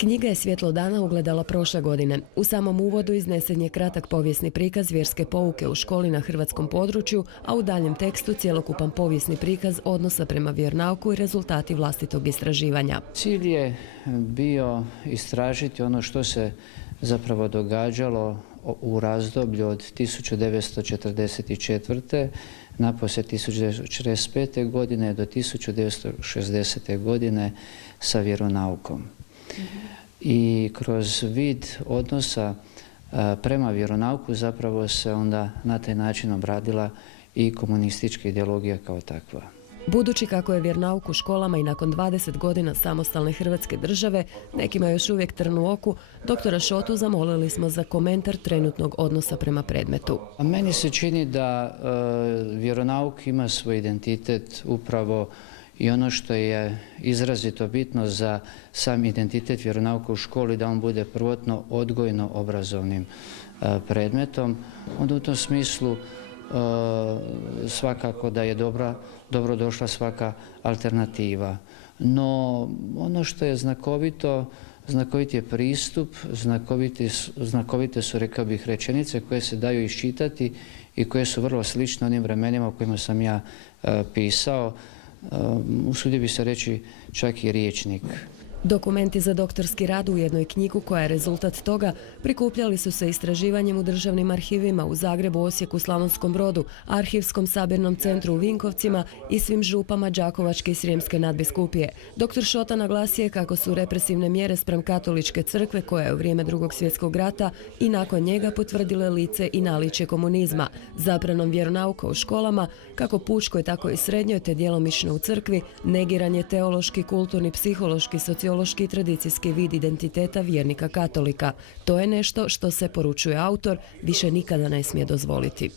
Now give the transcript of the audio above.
Knjiga je Svjetlo dana ugledala prošle godine. U samom uvodu iznesen je kratak povijesni prikaz vjerske pouke u školi na hrvatskom području, a u daljem tekstu cjelokupan povijesni prikaz odnosa prema vjeronauku i rezultati vlastitog istraživanja. Cilj je bio istražiti ono što se zapravo događalo u razdoblju od 1944. naposlije 1945. godine do 1960. godine sa vjeronaukom. I kroz vid odnosa prema vjeronauku zapravo se onda na taj način obradila i komunistička ideologija kao takva. Budući kako je vjeronauk u školama i nakon 20 godina samostalne Hrvatske države, nekima još uvijek trn u oku, doktora Šotu zamolili smo za komentar trenutnog odnosa prema predmetu. Meni se čini da vjeronauk ima svoj identitet upravo i ono što je izrazito bitno za sam identitet vjeronauka u školi, da on bude prvotno odgojno-obrazovnim predmetom. Onda u tom smislu svakako da je dobro došla svaka alternativa. No ono što je znakovit je pristup, znakovite su, rekao bih, rečenice koje se daju iščitati i koje su vrlo slične onim vremenima u kojima sam ja pisao. Usudio bi se reći čak i rječnik. Dokumenti za doktorski rad u jednoj knjigu koja je rezultat toga prikupljali su se istraživanjem u državnim arhivima u Zagrebu, Osijeku, Slavonskom Brodu, Arhivskom sabirnom centru u Vinkovcima i svim župama Đakovačke i Srijemske nadbiskupije. Dr. Šota naglasio je kako su represivne mjere spram katoličke crkve, koja je u vrijeme Drugog svjetskog rata i nakon njega potvrdile lice i naličje komunizma, zabranom vjeronauka u školama, kako pučkoj tako i srednjoj te djelomično u crkvi, negiranje teološki, kulturni, psihološki, sociološki i tradicijski vid identiteta vjernika katolika. To je nešto što se, poručuje autor, više nikada ne smije dozvoliti.